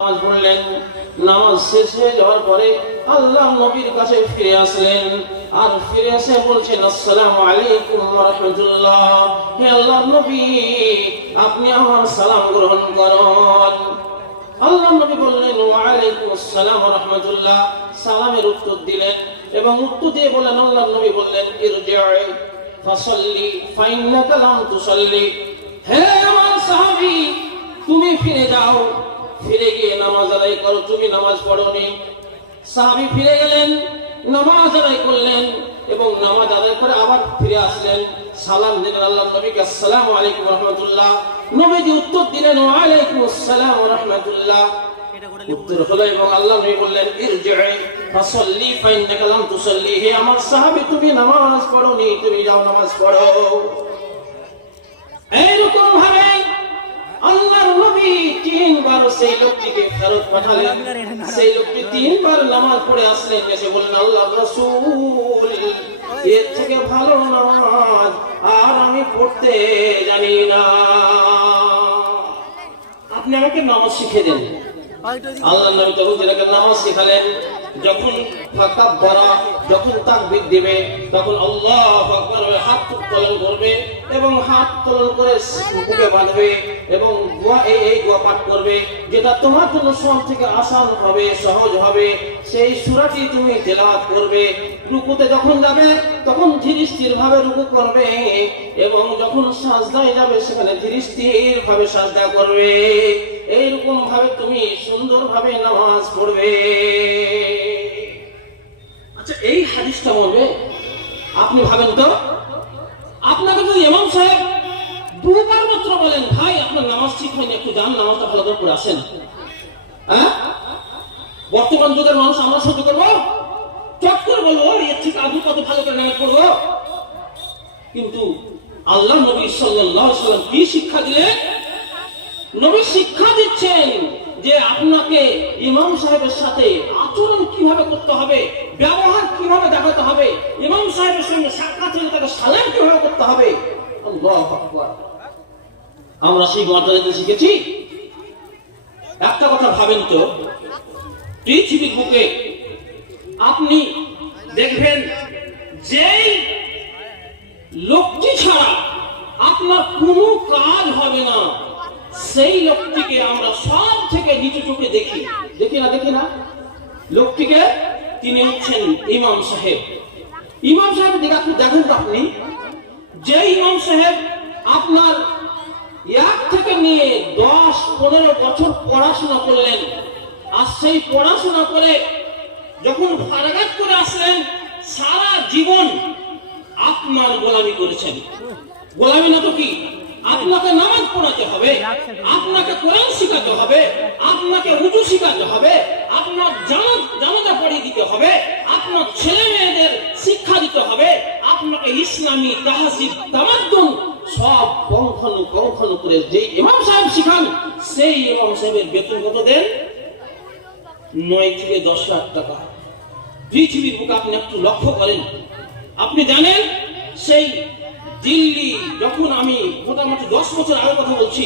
নামাজ পড়লেন। নামাজ শেষ হয়ে যাওয়ার পরে আল্লাহ নবীর কাছে ফিরে আসলেন, আর ফিরে এসে বলছেন, আসসালামু আলাইকুম ওয়া রাহমাতুল্লাহ। হে আল্লাহ নবী, আপনি আমার সালাম গ্রহণ করুন। আল্লাহ নবী বললেন, ওয়া আলাইকুম আসসালাম ওয়া রাহমাতুল্লাহ। সালামের উত্তর দিলেন এবং উত্তর দিয়ে বললেন, আল্লাহ নবী বললেন, ইরজি'i ফাসাল্লি ফাইন্নাকা লাম তুসাল্লি। হে আমার সাহাবী, তুমি ফিরে যাও, ফিরে গিয়ে নামাজ আদায় করো, তুমি নামাজ পড়োনি। সাহাবী ফিরে গেলেন, নামাজ আদায় করলেন এবং নামাজ আদায় করে আবার ফিরে আসলেন, সালাম দিলেন আল্লাহ নবীকে, আসসালামু আলাইকুম ওয়া রাহমাতুল্লাহ। নবীজি উত্তর দিলেন, ওয়া আলাইকুম আসসালাম ওয়া রাহমাতুল্লাহ। উত্তর হলো এবং আল্লাহ নবী বললেন, ইরজি'i ফাসাল্লি ফাইন্নাকা লাম তুসাল্লি। হে আমার সাহাবী, তুমি নামাজ পড়োনি, তুমি যাও নামাজ পড়ো। এইরকম ভাবে আল্লাহর নবী তিনবার সেই লোকটিকে ফেরত পাঠালেন। সেই লোকটি তিনবার নামাজ পড়ে আসলেন, এসে বললেন, আল্লাহর রাসূল, এর থেকে ভালো নামাজ আর আমি পড়তে জানি না, আপনি আমাকে নামাজ শিখিয়ে দেন। আল্লাহ নবী তখন যেটাকে নামাজ শিখালেন, যখন ফাকাব্বারা, যখন তাকবীর দিবে, তখন আল্লাহু আকবার বলে হাত উত্তোলন করবে এবং হাত উত্তোলন করে বুকে বাঁধবে এবং দোয়া এই দোয়া পাঠ করবে, যেটা তোমার জন্য সব থেকে আসান হবে, সহজ হবে। সেই সূরাটি তুমি তেলাওয়াত করবে। রুকুতে যখন যাবে তখন ধীর স্থির ভাবে রুকু করবে এবং যখন সাজদায় যাবে সেখানে ধীর স্থির ভাবে সাজদা করবে। এইরকম ভাবে তুমি সুন্দরভাবে নামাজ পড়বে। আচ্ছা, এই হাদিসটা বলবে, আপনি ভাবেন তো, আপনাকে যদি ইমাম সাহেব দুবার মাত্র বলেন, ভাই আপনার নামাজ ঠিক হয়নি, একটু যান নামাজটা ভালো করে পড়ে আসেন, হ্যাঁ? বর্তমান যুগের মানুষ আমরা সহ্য করবো? চট করে বলবো, এর ঠিক আদৌ কত ভালো করে নামাজ পড়বো? কিন্তু আল্লাহ নবী সাল্লাল্লাহু আলাইহি ওয়াসাল্লাম কি শিক্ষা দিলেন? নবী শিক্ষা দিচ্ছেন যে আপনাকে ইমাম সাহেবের সাথে আচরণ কিভাবে করতে হবে, ব্যবহার কিভাবে দেখাতে হবে, ইমাম সাহেবের সঙ্গে সাক্ষাৎ হলে তাকে সালাম কিভাবে করতে হবে। আল্লাহু আকবার। আমরা সেই মর্যাদাতে শিখেছি? একটা কথা ভাবেন তো, পৃথিবীর বুকে আপনি দেখবেন যেই লোকটি ছাড়া আপনার কোনো কাজ হবে না, সেই লোকটিকে আমরা সব থেকে নিচু চোখে দেখি, দেখি না লোকটিকে? তিনি হচ্ছেন ইমাম সাহেব। ইমাম সাহেব দিকে আপনি দেখেন তো, আপনি যে ইমাম সাহেব আপনার 1 থেকে নিয়ে 10-15 বছর পড়াশোনা করলেন, আর সেই পড়াশোনা করে যখন ফারাগাত করে আসলেন, সারা জীবন আপনার গোলামি করেছেন। গোলামি না তো কি? আপনাকে নামাজ পড়াতে হবে, আপনাকে কোরআন শিখাতে হবে, আপনাকে উযু শিখাতে হবে, আপনার জানাজা পড়িয়ে দিতে হবে, আপনার ছেলে মেয়েদের শিক্ষা দিতে হবে, আপনাকে ইসলামী তাহজিব তামাদ্দুন সব বংশাণু করে যে ইমাম সাহেব শিখান, সেই ইমাম সাহেবের বেতন কত দেন? 9 থেকে 10 লাখ টাকা। পৃথিবীর বুকে আপনি একটু লক্ষ্য করেন, আপনি জানেন সেই দিল্লি, যখন আমি মোটামুটি 10 বছর আগের কথা বলছি,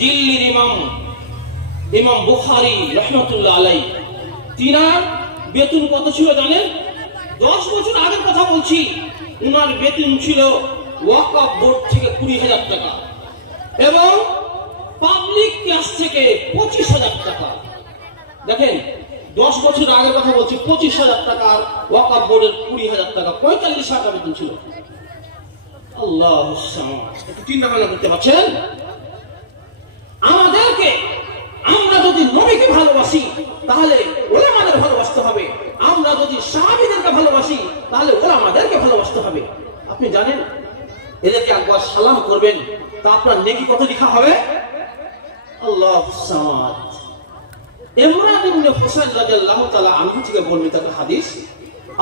দিল্লির ইমাম বুখারী রাহমাতুল্লাহ আলাইহি, তিনার বেতন কত ছিল জানেন? 10 বছর আগের কথা বলছি, উনার বেতন ছিল ওয়াকফ বোর্ড থেকে 20,000 টাকা এবং পাবলিক ক্লাস থেকে 25,000 টাকা। দেখেন, 10 বছর আগের কথা বলছি, 25,000 টাকা, আর ওয়াকফ বোর্ডের 20,000 টাকা, 45,000 টাকা বেতন ছিল। আল্লাহুস সামাদ। একটু চিন্তা ভাবনা করতে পারছেন? আমরা যদি নবীকে ভালোবাসি তাহলে উলামাদের ভালোবাসতে হবে, আমরা যদি সাহাবীদেরকে ভালোবাসি তাহলে উলামাদেরকে ভালোবাসতে হবে। আপনি জানেন, এদেরকে একবার সালাম করবেন তা আপনার নেকি কত লেখা হবে? আল্লাহুস সামাদ। ইমরান ইবনে হুসাইন রাদিয়াল্লাহু তাআলা আনহু থেকে বর্ণিত একটা হাদিস,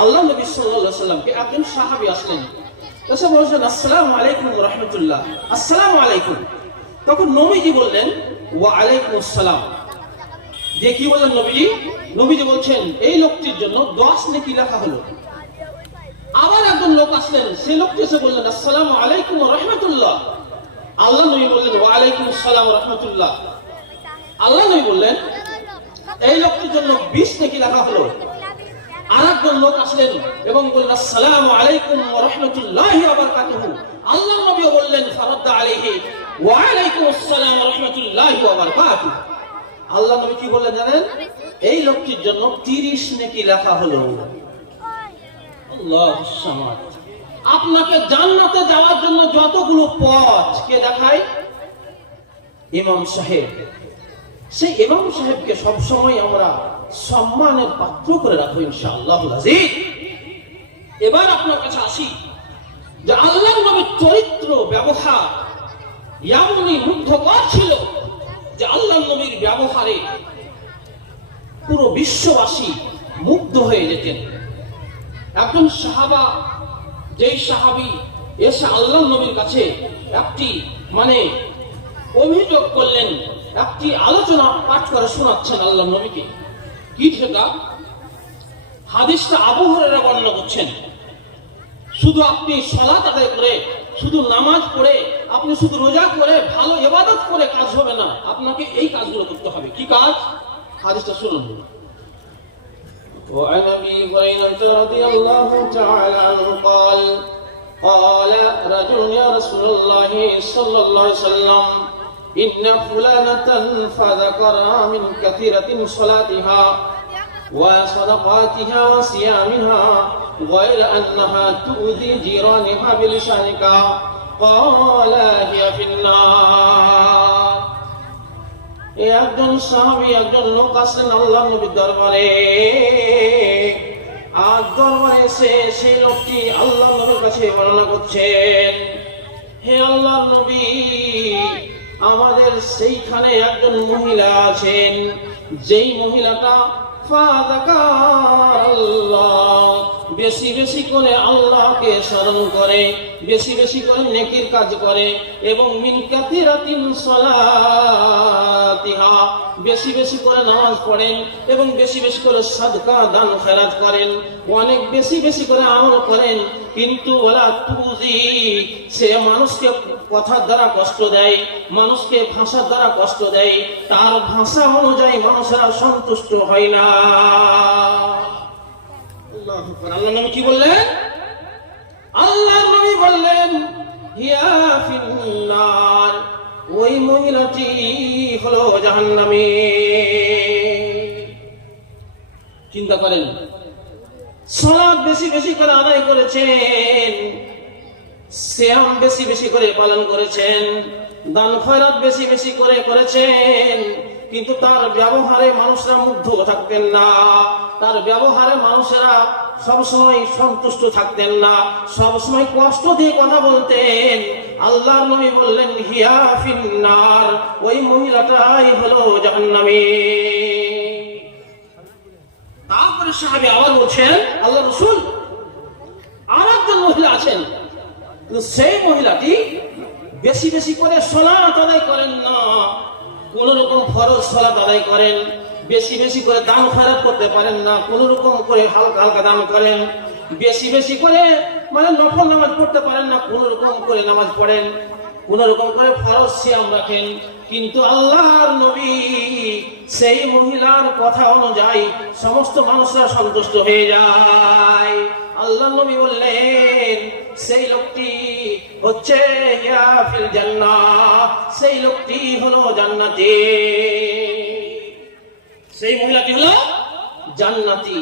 আল্লাহ নবী সাল্লাল্লাহু আলাইহি ওয়াসাল্লামকে একজন সাহাবী আসলেন, এসে বলছেন, আসসালামু আলাইকুম ওয়া রাহমাতুল্লাহ, আসসালামু আলাইকুম। তখন নবীজি বললেন, ওয়া আলাইকুম আসসালাম। যে কি বললেন নবীজি বলছেন, এই লোকটির জন্য 10 নেকি লেখা হলো। আবার একজন লোক আসলেন, সেই লোকটি এসে বললেন, আসসালামু আলাইকুম ওয়া রাহমাতুল্লাহ। আল্লাহ নবী বললেন, ওয়া আলাইকুম আসসালাম ওয়া রাহমাতুল্লাহ। আল্লাহ নবী বললেন, এই লোকটির জন্য 20 নেকি লেখা হলো। আরেকজন লোক আসলেন এবং বললেন আসসালামু আলাইকুম ওয়া রাহমাতুল্লাহি ওয়া বারাকাতুহু। আল্লাহর নবীও বললেন ফারাদ্দা আলাইহি ওয়া আলাইকুম আসসালাম ওয়া রাহমাতুল্লাহি ওয়া বারাকাতুহু। আল্লাহর নবী কি বললেন জানেন? এই লোকটির জন্য 30 নেকি লেখা হলো। আল্লাহুস সামাদ। আপনাকে জান্নাতে যাওয়ার জন্য যতগুলো পথ কে দেখায়? ইমাম সাহেব। সেই ইমাম সাহেবকে সবসময় আমরা সম্মানের পাত্র করে রাখবো ইনশাআল্লাহুল আজিজ। এবার আপনার কাছে আসি যে আল্লাহর নবীর চরিত্র ব্যবহার এমনই মুগ্ধকর ছিল যে আল্লাহর নবীর ব্যবহারে পুরো বিশ্ববাসী মুগ্ধ হয়ে যেতেন। একজন সাহাবা, যেই সাহাবী এসে আল্লাহর নবীর কাছে একটি অভিযোগ করলেন, একটি আলোচনা পাঠ করে শোনাচ্ছেন আল্লাহর নবীকে। কি সেটা? হাদিসটা আবু হুরায়রা বর্ণনা করছেন। শুধু আপনি সালাত আদায় করে, শুধু নামাজ পড়ে, আপনি শুধু রোজা করে, ভালো ইবাদত করে কাজ হবে না, আপনাকে এই কাজগুলো করতে হবে। কি কাজ? হাদিসটা শুনুন। وعن ابي هريره رضي الله تعالى عنه قال قال رجل يا رسول الله صلى الله عليه وسلم إن فلانة فذكرها من كثيرة صلاتها وصدقاتها وصيامها غير أنها تؤذي جيرانها بلسانك قال هي في النار. একজন সাহাবী, একজন লোক আসলেন আল্লাহর নবীর দরবারে। আর দরবারে এসে সেই লোকটি আল্লাহর নবীর কাছে বর্ণনা করছেন, হে আল্লাহর নবী, আমাদের সেইখানে একজন মহিলা আছেন, যেই মহিলাটা বেশি বেশি করে আল্লাহকে স্মরণ করে, বেশি বেশি করে নেকির কাজ করে, এবং মিন কাতিরাতিন সালাতিহা, বেশি বেশি করে নামাজ পড়েন এবং বেশি বেশি করে সাদকা দান খেরাজ করেন, অনেক বেশি বেশি করে আমল করেন, কিন্তু ওয়ালা তুজি, সে মানুষকে কথার দ্বারা কষ্ট দেয়, মানুষকে ভাষার দ্বারা কষ্ট দেয়, তার ভাষা অনুযায়ী মানুষেরা সন্তুষ্ট হয় না। আল্লাহর নবী কি বললেন? আল্লাহর নবী বললেন হিয়া ফিন্নার, ওই মহিলাটি হলো জাহান্নামী। চিন্তা করেন, সালাত বেশি বেশি করে আদায় করেছেন, সিয়াম বেশি বেশি করে পালন করেছেন, দান খয়রাত বেশি বেশি করে করেছেন, কিন্তু তার ব্যবহারে মানুষরা মুগ্ধ থাকতেন না, তার ব্যবহারে মানুষেরা সবসময় সন্তুষ্ট থাকতেন না, সবসময় কষ্ট দিয়ে কথা বলতেন। আল্লাহর নবী বললেন হিয়া ফিন্নার, ওই মহিলাটাই হলো জাহান্নামী। তারপরে সাহাবী আবার বলছেন, আল্লাহ রাসূল, আর একজন মহিলা আছেন, সেই মহিলাটি বেশি বেশি করে সালাত আদায় করেন না, কোন রকম ফরজ সালাত আদায় করেন, বেশি বেশি করে দান খয়রাত করতে পারেন না, কোন রকম করে হালকা হালকা দান করেন, বেশি বেশি করে নফল নামাজ পড়তে পারেন না, কোন রকম করে নামাজ পড়েন, কোন রকম করে ফরজ সিয়াম রাখেন, কিন্তু আল্লাহর নবী সেই মহিলার কথা অনুযায়ী সমস্ত মানুষরা সন্তুষ্ট হয়ে যায়। আল্লাহর নবী বললেন সেই লোকটি হচ্ছে ইয়া ফিল জান্নাহ, সেই লোকটি হলো জান্নাতি, সেই মহিলাটি হলো জান্নাতি।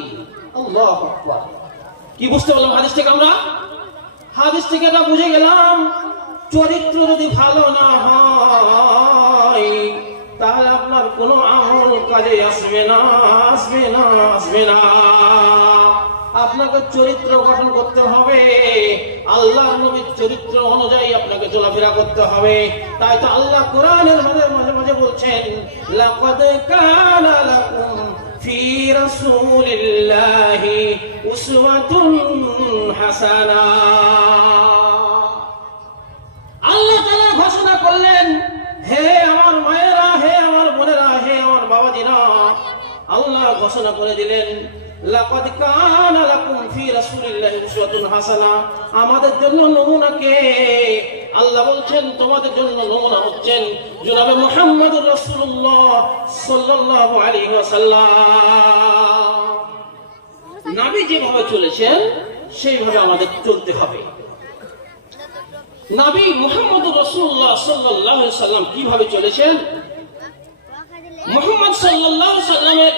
আল্লাহু আকবার। কি বুঝতে পারলাম হাদিস থেকে? আমরা হাদিস থেকে এটা বুঝে গেলাম, চরিত্র যদি ভালো না হয় তাহলে আপনার কোনো আমল কাজে আসবে না, আসবে না, আসবে না। আপনাকে চরিত্র গঠন করতে হবে, আল্লাহর নবীর চরিত্র অনুযায়ী আপনাকে চলাফেরা করতে হবে। তাই তো আল্লাহ কোরআনের মাঝে মাঝে বলছেন, লাকাদ কানা লাকুম ফি রাসূলিল্লাহি উসওয়াতুন হাসানাহ। আল্লাহ তাআলা ঘোষণা করলেন, হে আমার মায়েরা, হে আমার বোনেরা, হে আমার বাবাজিরা, আল্লাহ ঘোষণা করে দিলেন লাকাদ কানা লাকুম ফি রাসূলিল্লাহি উসওয়াতুন হাসানা, আমাদের জন্য নমুনা কে? আল্লাহ বলছেন তোমাদের জন্য নমুনা হচ্ছেন জনাবে মুহাম্মদুর রাসূলুল্লাহ সাল্লাল্লাহু আলাইহি ওয়াসাল্লাম। নবী যেভাবে চলেছেন সেইভাবে আমাদের চলতে হবে। নবী মুহাম্মদুর রাসূলুল্লাহ সাল্লাল্লাহু আলাইহি ওয়াসাল্লাম কিভাবে চলেছেন? মুহাম্মদ সাল্লাল্লাহু আলাইহি ওয়াসাল্লামের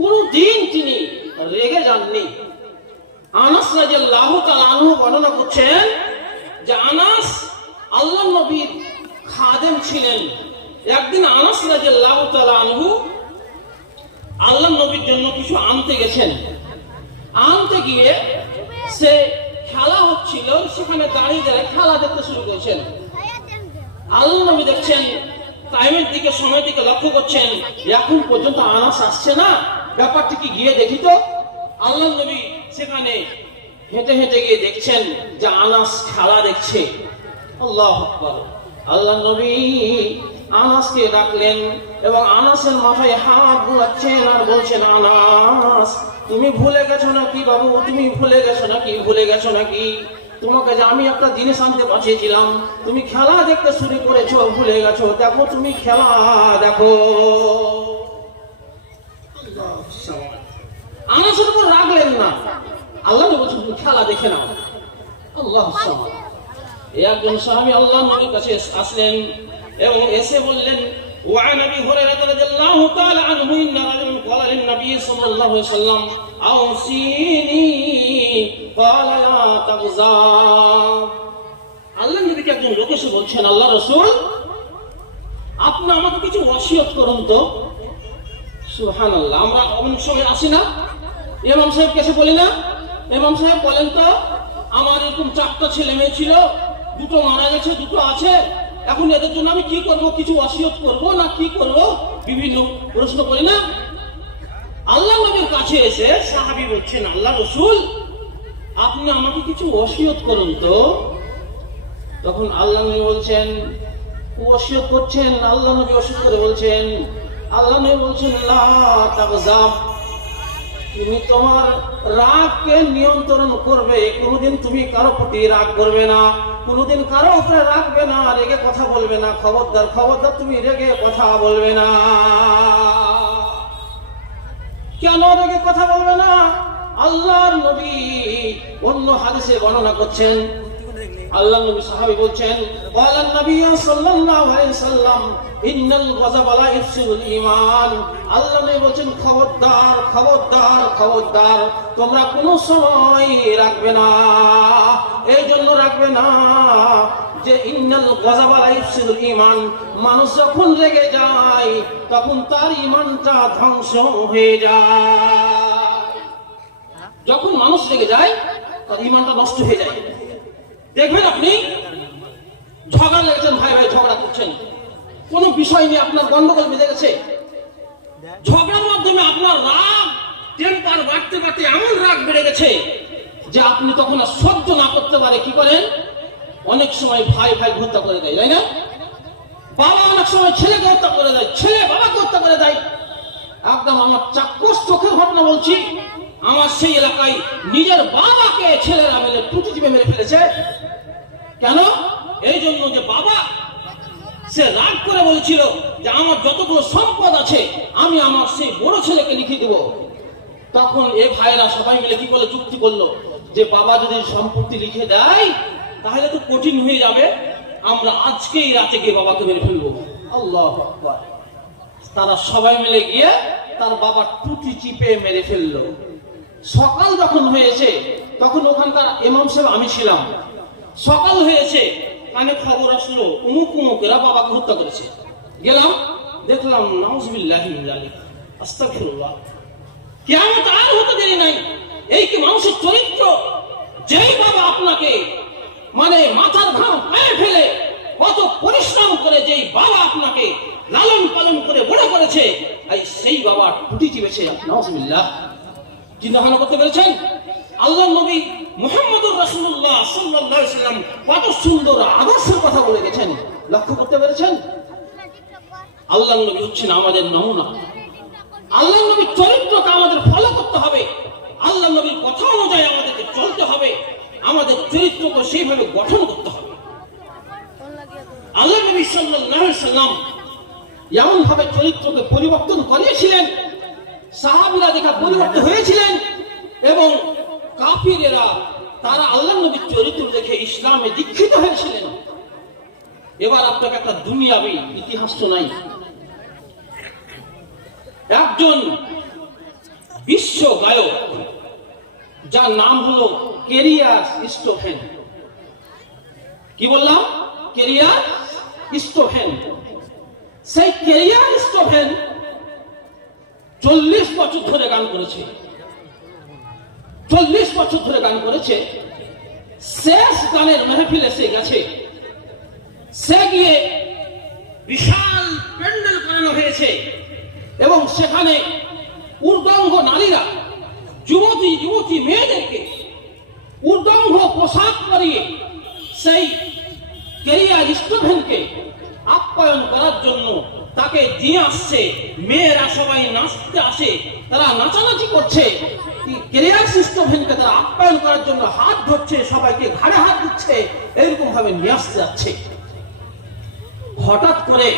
কোনদিন তিনি রেগে যাননি। আনাস রাদিয়াল্লাহু তাআলা আনহু বর্ণনা করছেন যে আনাস আল্লাহর নবীর খাদেম ছিলেন। একদিন আনাস রাদিয়াল্লাহু তাআলা আনহু আল্লাহর নবীর জন্য কিছু আনতে গেছেন। আনতে গিয়ে সে খেলা হচ্ছিল, সেখানে দাঁড়িয়ে দাঁড়িয়ে খেলা দেখতে শুরু করেছেন। আল্লাহর নবী দেখছেন, টাইমের দিকে, সময়ের দিকে লক্ষ্য করছেন, এখন পর্যন্ত আনাস আসছে না, ব্যাপারটি কি গিয়ে দেখি তো। আল্লাহর নবী সেখানে হেঁটে হেঁটে গিয়ে দেখছেন যে আনাস খেলা দেখছে। আল্লাহু আকবার। আল্লাহর নবী আনাসকে ডাকলেন এবং আনাসের মাথায় হাত বুলাচ্ছেন আর বলছেন, আনাস তুমি ভুলে গেছো নাকি বাবু, তুমি ভুলে গেছো নাকি, ভুলে গেছো নাকি তোমাকে যে আমি একটা জিনিস আনতে পাঠিয়েছিলাম, তুমি খেলা দেখতে শুরু করেছো, ভুলে গেছো, দেখো তুমি খেলা দেখো। আনাসের উপর রাগলেন না, আল্লাহ বলছেন তুমি খেলা দেখে নাও। আল্লাহ একজন সাহাবী আল্লাহর নবীর কাছে আসলেন এবং এসে বললেন, وعن ابي هريره رضي الله تعالى عنه ان رجلا قال للنبي صلى الله عليه وسلم اوصيني قال لا تغضب। আল্লাহর নবীকে একজন লোক এসে বলছেন, আল্লাহ রাসূল আপনি আমাকে কিছু ওসিয়ত করুন তো। সুবহানাল্লাহ, আমরা অনেক সময় আসি না, ইমাম সাহেব কাছে বলি না, ইমাম সাহেব বলেন তো আমার এরকম 4টা ছেলে মেয়ে ছিল, 2টো মারা গেছে, 2টো আছে, এখন এদের জন্য আমি কি করব, কিছু ওসিয়ত করব না কি করব, বিভিন্ন প্রশ্ন করি না। আল্লাহ নবীর কাছে এসে সাহাবী বলছেন, আল্লাহ রাসূল আপনি আমাকে কিছু ওসিয়ত করুন তো। তখন আল্লাহ নবী বলছেন, ওসিয়ত করছেন, আল্লাহ নবী ওসিয়ত করে বলছেন, আল্লাহ নবী বলছেন লা তাগজাব, তুমি তোমার রাগকে নিয়ন্ত্রণ করবে, কোনোদিন তুমি কারো প্রতি রাগ করবে না, কোনোদিন কারো উপরে রাখবে না, রেগে কথা বলবে না, খবরদার খবরদার তুমি রেগে কথা বলবে না। কেন রেগে কথা বলবে না? আল্লাহর নবী অন্য হাদিসে বর্ণনা করছেন, আল্লাহর নবী সাহাবী বলছেন, ক্বালান নবী সাল্লাল্লাহু আলাইহি সাল্লাম ইন্নাল গযাবা লা ইফসিদুল ঈমান। আল্লাহর নবী বলছেন, খবরদার খবরদার খবরদার তোমরা কোনো সময় রাখবে না। এই জন্য রাখবে না যে ইন্নাল গযাবা লা ইফসিদুল ঈমান, মানুষ যখন রেগে যায় তখন তার ঈমানটা ধ্বংস হয়ে যায়। যখন মানুষ রেগে যায় তার ঈমানটা নষ্ট হয়ে যায়। দেখবেন আপনি ঝগড়া লেগেছেন, ভাই ভাই ঝগড়া করছেন, কোন বিষয় নিয়ে আপনার গন্ডগোল বেঁধে গেছে, ঝগড়ার মাধ্যমে আপনার রাগ টেম্পার বাড়তে বাড়তে এমন রাগ বেড়ে গেছে যে আপনি তখন আর সহ্য না করতে পারে কি করেন, অনেক সময় ভাই ভাই হত্যা করে দেয়, তাই না? বাবা অনেক সময় ছেলেকে হত্যা করে দেয়, ছেলে বাবাকে হত্যা করে দেয়। একদম আমার চাক্ষুষ চোখের ঘটনা বলছি, আমার সেই এলাকায় নিজের বাবাকে ছেলেরা মেলে টুটি চিপে মেরে ফেলেছে। কেন? এই জন্য যে বাবা সে রাগ করে বলেছিল যে আমার যতগুলো সম্পদ আছে আমি আমার সেই বড় ছেলেকে লিখে দেব। তখন এ ভাইরা সবাই মিলে কি করলো, যুক্তি করলো যে বাবা যদি সম্পত্তি লিখে দেয় তাহলে তো কঠিন হয়ে যাবে, আমরা আজকেই রাতে গিয়ে বাবাকে মেরে ফেলবো। আল্লাহু আকবার। তারা সবাই মিলে গিয়ে তার বাবা টুটি চিপে মেরে ফেললো। সকাল যখন হয়েছে তখন ওখানকার ইমাম সাহেব আমি ছিলাম, সকাল হয়েছে কানে খবর আসলো উমুক উমুকেরা বাবাকে হত্যা করেছে। গেলাম দেখলাম নাউজুবিল্লাহি মিন যালিক, আস্তাগফিরুল্লাহ। কিয়ামত আর হতে দেরি নাই। এই কি মানুষের চরিত্র? যেই বাবা আপনাকে মানে মাথার ঘাম পায়ে ফেলে কত পরিশ্রম করে যেই বাবা আপনাকে লালন পালন করে বড় করেছে, সেই বাবা টুটি চিপেছে। নাউজুবিল্লাহ। চিন্তা ভাবনা করতে পেরেছেন? আল্লাহর নবী মুহাম্মদুর রাসূলুল্লাহ সাল্লাল্লাহু আলাইহি ওয়াসাল্লাম কত সুন্দর আদর্শের কথা বলে গেছেন, লক্ষ্য করতে পেরেছেন? আল্লাহর নবী হচ্ছেন আমাদের নমুনা। আল্লাহর নবীর চরিত্রকে আমাদের ফলো আল্লাহ নবীর কথা অনুযায়ী আমাদেরকে চলতে হবে, আমাদের চরিত্রকে সেইভাবে গঠন করতে হবে। আল্লাহ নবী সাল্লাল্লাহু আলাইহি সাল্লাম এমন ভাবে চরিত্রকে পরিবর্তন করিয়েছিলেন, সাহাবীরা দেখা পরিবর্তন হয়েছিলেন, এবং কাফিরেরা তারা আল্লাহ নবীর চরিত্র দেখে ইসলামে দীক্ষিত হয়েছিলেন। এবার আপনাকে একটা দুনিয়াবী ইতিহাস শোনাই। একজন বিশ্ব গায়ক যার নাম হলো কেরিয়ার স্টোফেন। কি বললাম? কেরিয়ার স্টোফেন। সেই কেরিয়ার স্টোফেন 40 বছর ধরে গান করেছে। 40 বছর ধরে গান করেছে। শেষ গানের মেহফিলে সে গেছে। সে গিয়ে বিশাল প্যান্ডেল করানো হয়েছে এবং সেখানে উর্দাঙ্গ নারীরা, যুবতী মেয়েদেরকে উর্দাঙ্গ পোশাক পরিয়ে সেই কেরিয়ার স্টোফেনকে আপ্যায়ন করার জন্য তাকে দিয়ে আসছে। মেয়েরা সবাই নাচতে আসে, তারা নাচানাচি করছে। কেরিয়ার স্টোফেনকে তারা আপ্যায়ন করার জন্য হাত ধরছে, সবাইকে ঘাড়ে হাত দিচ্ছে, এরকম ভাবে নিয়ে আসতে যাচ্ছে। হঠাৎ করে